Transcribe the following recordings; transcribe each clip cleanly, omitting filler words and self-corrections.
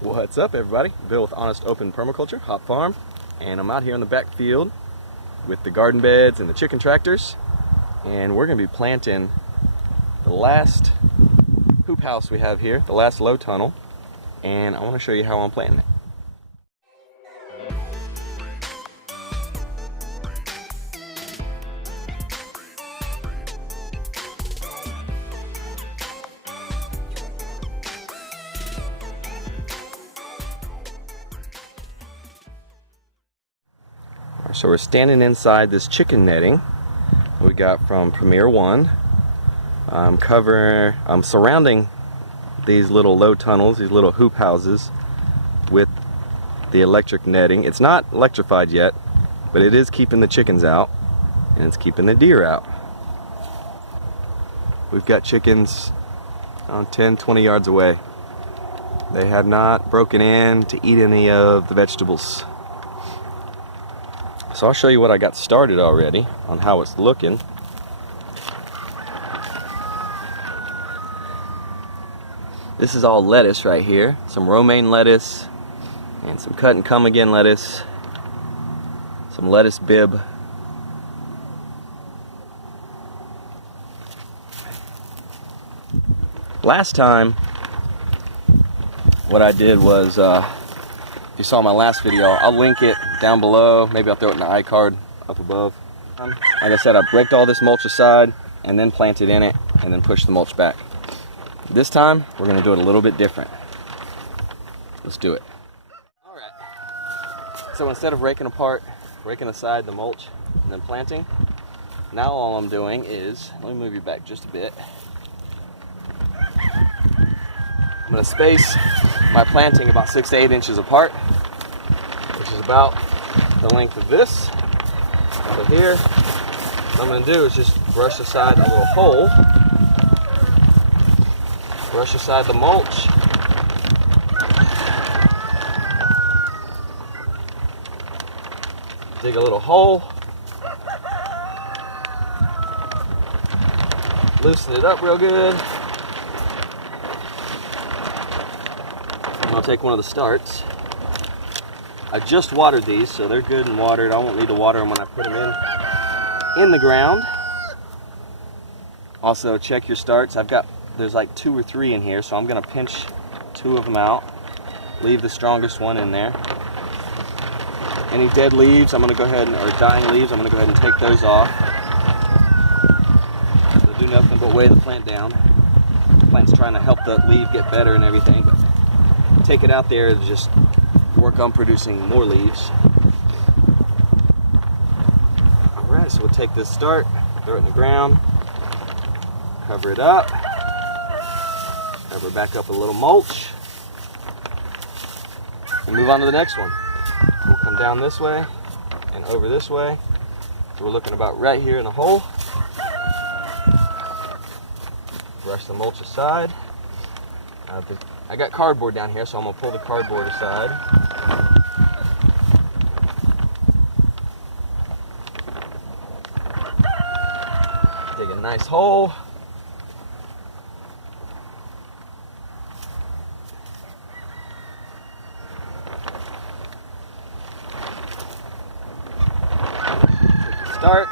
What's up, everybody? Bill with Honest Open Permaculture, Hop Farm, and I'm out here in the back field with the garden beds and the chicken tractors, and we're going to be planting the last hoop house we have here, the last low tunnel, and I want to show you how I'm planting it. So we're standing inside this chicken netting we got from Premier One. I'm surrounding these little low tunnels, these little hoop houses, with the electric netting. It's not electrified yet, but it is keeping the chickens out and it's keeping the deer out. We've got chickens 10-20 yards away. They have not broken in to eat any of the vegetables. So I'll show you what I got started already on how it's looking. This is all lettuce right here. Some romaine lettuce and some cut and come again lettuce. Some lettuce bib. Last time what I did was, if you saw my last video, I'll link it down below. Maybe I'll throw it in the iCard up above. Like I said, I raked all this mulch aside and then planted in it and then pushed the mulch back. This time, we're going to do it a little bit different. Let's do it. Alright, so instead of raking aside the mulch and then planting, now all I'm doing is, let me move you back just a bit. I'm going to space my planting about 6 to 8 inches apart, which is about the length of this. So here, what I'm going to do is just brush aside a little hole, brush aside the mulch, dig a little hole, loosen it up real good. I'll take one of the starts. I just watered these, so they're good and watered. I won't need to water them when I put them in the ground. Also, check your starts. There's like 2 or 3 in here, so I'm going to pinch 2 of them out. Leave the strongest one in there. Any dead leaves, or dying leaves, I'm going to go ahead and take those off. They'll do nothing but weigh the plant down. The plant's trying to help the leaf get better and everything, but take it out there to just work on producing more leaves. Alright, so we'll take this start, throw it in the ground, cover it up, cover back up a little mulch, and move on to the next one. We'll come down this way and over this way. So we're looking about right here in the hole. Brush the mulch aside. I got cardboard down here, so I'm going to pull the cardboard aside. Dig a nice hole. Take a start.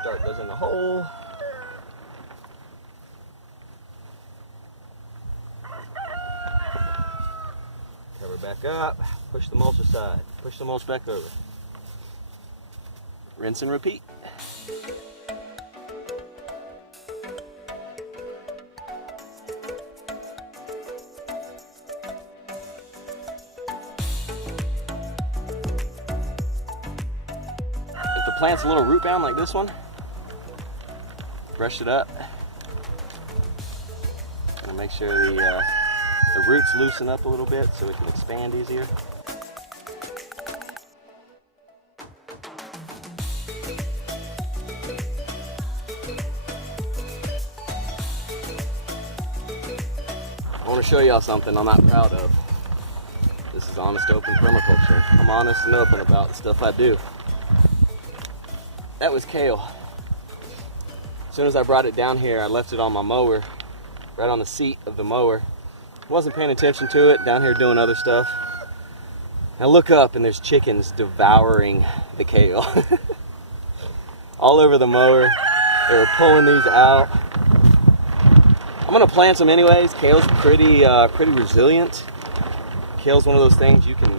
Start goes in the hole. Cover back up. Push the mulch aside. Push the mulch back over. Rinse and repeat. If the plant's a little root bound like this one, brush it up. Gonna make sure the roots loosen up a little bit so it can expand easier. I want to show y'all something I'm not proud of. This is honest open permaculture. I'm honest and open about the stuff I do. That was kale. soon as I brought it down here, I left it on my mower, right on the seat of the mower. Wasn't paying attention to it, down here doing other stuff. I look up and there's chickens devouring the kale. All over the mower. They were pulling these out. I'm gonna plant them anyways. Kale's pretty resilient. Kale's one of those things you can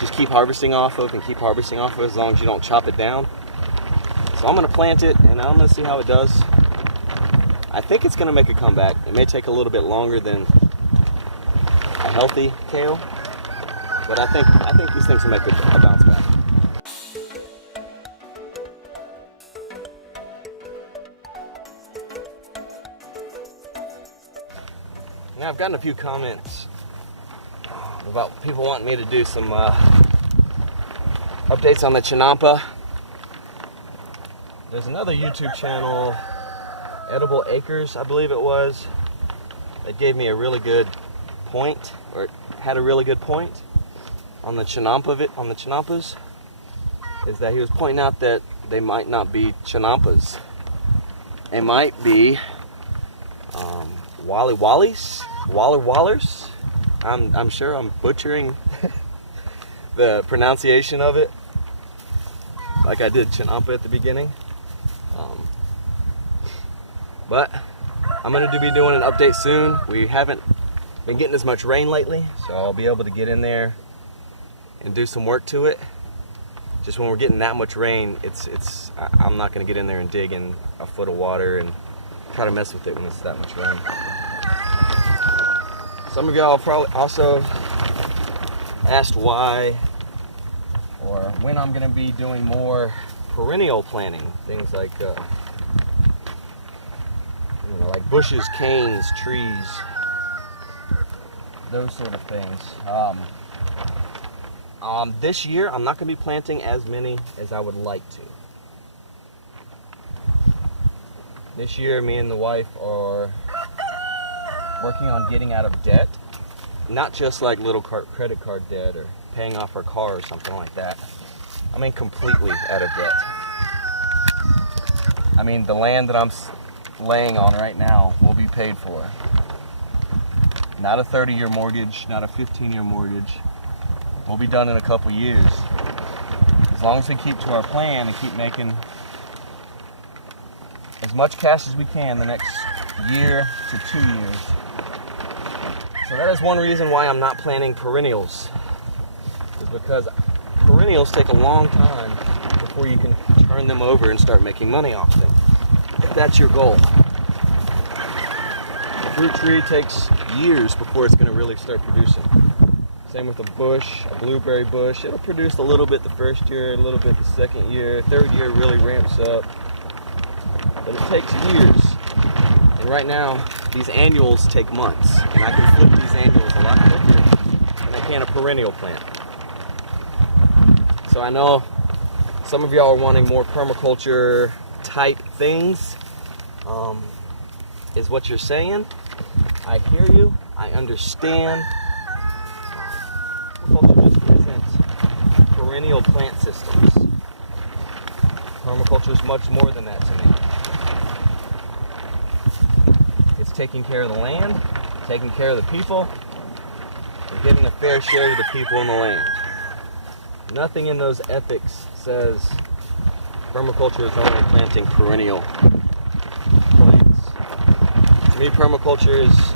just keep harvesting off of and keep harvesting off of as long as you don't chop it down. So I'm gonna plant it and I'm gonna see how it does. I think it's gonna make a comeback. It may take a little bit longer than a healthy kale, but I think these things will make a bounce back. Now I've gotten a few comments about people wanting me to do some updates on the Chinampa. There's another YouTube channel, Edible Acres, I believe it was, that gave me a really good point, or it had a really good point on the Chinampas, is that he was pointing out that they might not be Chinampas. They might be Wallers. I'm sure I'm butchering the pronunciation of it, like I did Chinampa at the beginning. But I'm going to be doing an update soon. We haven't been getting as much rain lately, so I'll be able to get in there and do some work to it. Just when we're getting that much rain, I'm not going to get in there and dig in a foot of water and try to mess with it when it's that much rain. Some of y'all probably also asked why or when I'm going to be doing more perennial planting, things like like bushes, canes, trees, those sort of things. This year I'm not going to be planting as many as I would like to. This year me and the wife are working on getting out of debt. Not just like little credit card debt or paying off our car or something like that. I mean completely out of debt. I mean the land that I'm laying on right now will be paid for. Not a 30-year mortgage, not a 15-year mortgage. We'll be done in a couple years. As long as we keep to our plan and keep making as much cash as we can the next year to 2 years. So that is one reason why I'm not planting perennials. Is because perennials take a long time before you can turn them over and start making money off them. If that's your goal. A fruit tree takes years before it's going to really start producing. Same with a bush, a blueberry bush. It'll produce a little bit the first year, a little bit the second year. Third year really ramps up. But it takes years. And right now, these annuals take months. And I can flip these annuals a lot quicker than I can a perennial plant. So I know some of y'all are wanting more permaculture type things, is what you're saying. I hear you, I understand. Permaculture just isn't perennial plant systems. Permaculture is much more than that to me. It's taking care of the land, taking care of the people, and giving a fair share to the people in the land. Nothing in those ethics says permaculture is only planting perennial plants. To me, permaculture is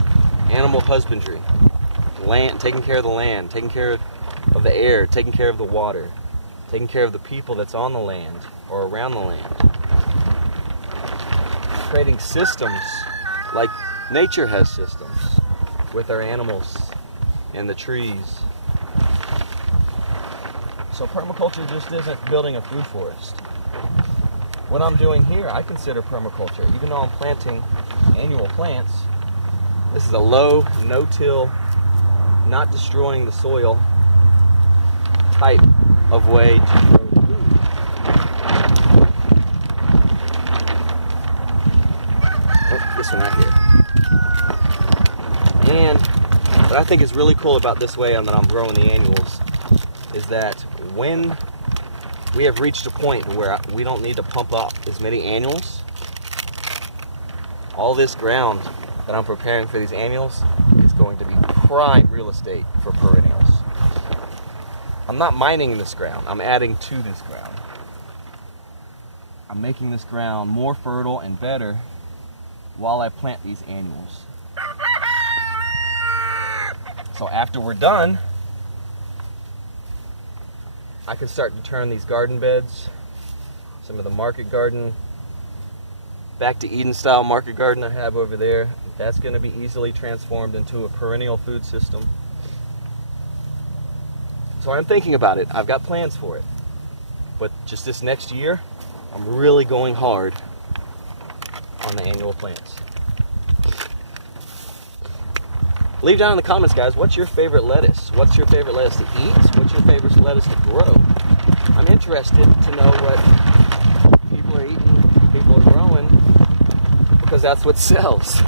animal husbandry. Land, taking care of the land, taking care of the air, taking care of the water, taking care of the people that's on the land or around the land. Creating systems like nature has systems with our animals and the trees. So permaculture just isn't building a food forest. What I'm doing here, I consider permaculture. Even though I'm planting annual plants, this is a low, no-till, not destroying the soil type of way to grow food. Oh, this one right here. And what I think is really cool about this way that I'm growing the annuals is that when we have reached a point where we don't need to pump up as many annuals, All this ground that I'm preparing for these annuals is going to be prime real estate for perennials. I'm not mining this ground, I'm adding to this ground. I'm making this ground more fertile and better while I plant these annuals. So after we're done, I can start to turn these garden beds, some of the market garden, back to Eden style market garden I have over there. That's going to be easily transformed into a perennial food system. So I'm thinking about it. I've got plans for it. But just this next year, I'm really going hard on the annual plants. Leave down in the comments, guys, what's your favorite lettuce? What's your favorite lettuce to eat? What's your favorite lettuce to grow? I'm interested to know what people are eating, people are growing, because that's what sells.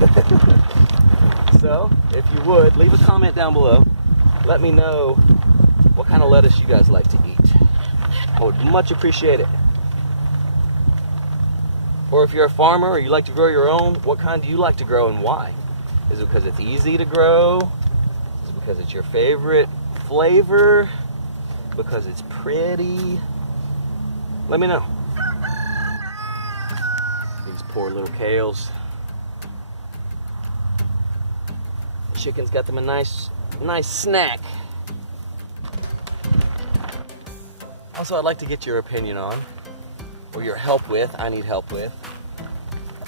So, if you would, leave a comment down below. Let me know what kind of lettuce you guys like to eat. I would much appreciate it. Or if you're a farmer or you like to grow your own, what kind do you like to grow and why? Is it because it's easy to grow? Is it because it's your favorite flavor? Because it's pretty? Let me know. These poor little kales. The chicken's got them a nice snack. Also, I'd like to get your opinion on, or your help with, I need help with,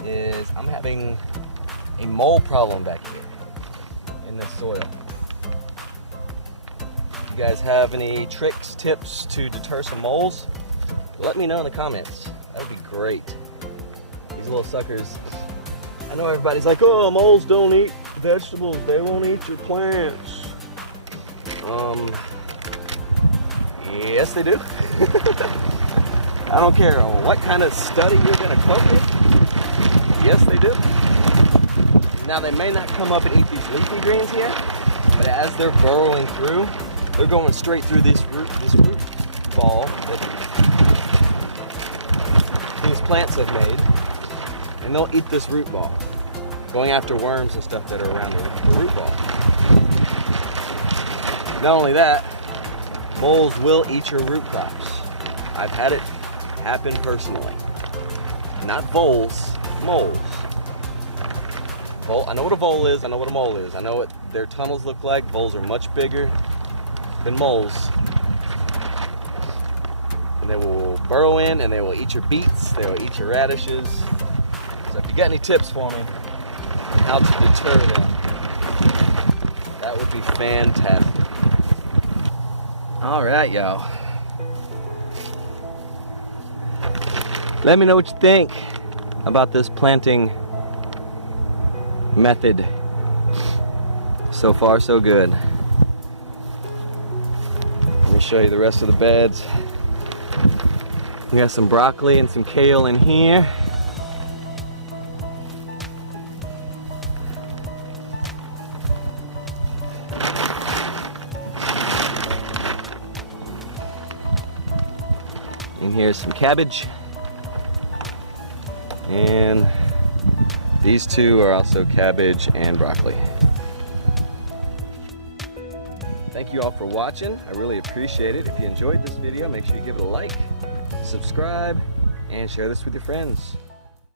is I'm having a mole problem back here in this soil. You guys have any tricks, tips to deter some moles? Let me know in the comments. That would be great. These little suckers, I know everybody's like, oh, moles don't eat vegetables, they won't eat your plants. Yes they do. I don't care what kind of study you're gonna quote me. Yes they do. Now they may not come up and eat these leafy greens yet, but as they're burrowing through, they're going straight through this root ball that these plants have made, and they'll eat this root ball, going after worms and stuff that are around the root ball. Not only that, moles will eat your root crops. I've had it happen personally. Not voles, moles. I know what a vole is, I know what a mole is. I know what their tunnels look like. Voles are much bigger than moles. And they will burrow in and they will eat your beets, they will eat your radishes. So if you got any tips for me on how to deter them, that would be fantastic. Alright, y'all. Let me know what you think about this planting method. So far, so good. Let me show you the rest of the beds. We got some broccoli and some kale in here. And here's some cabbage. And these two are also cabbage and broccoli. Thank you all for watching. I really appreciate it. If you enjoyed this video, make sure you give it a like, subscribe, and share this with your friends.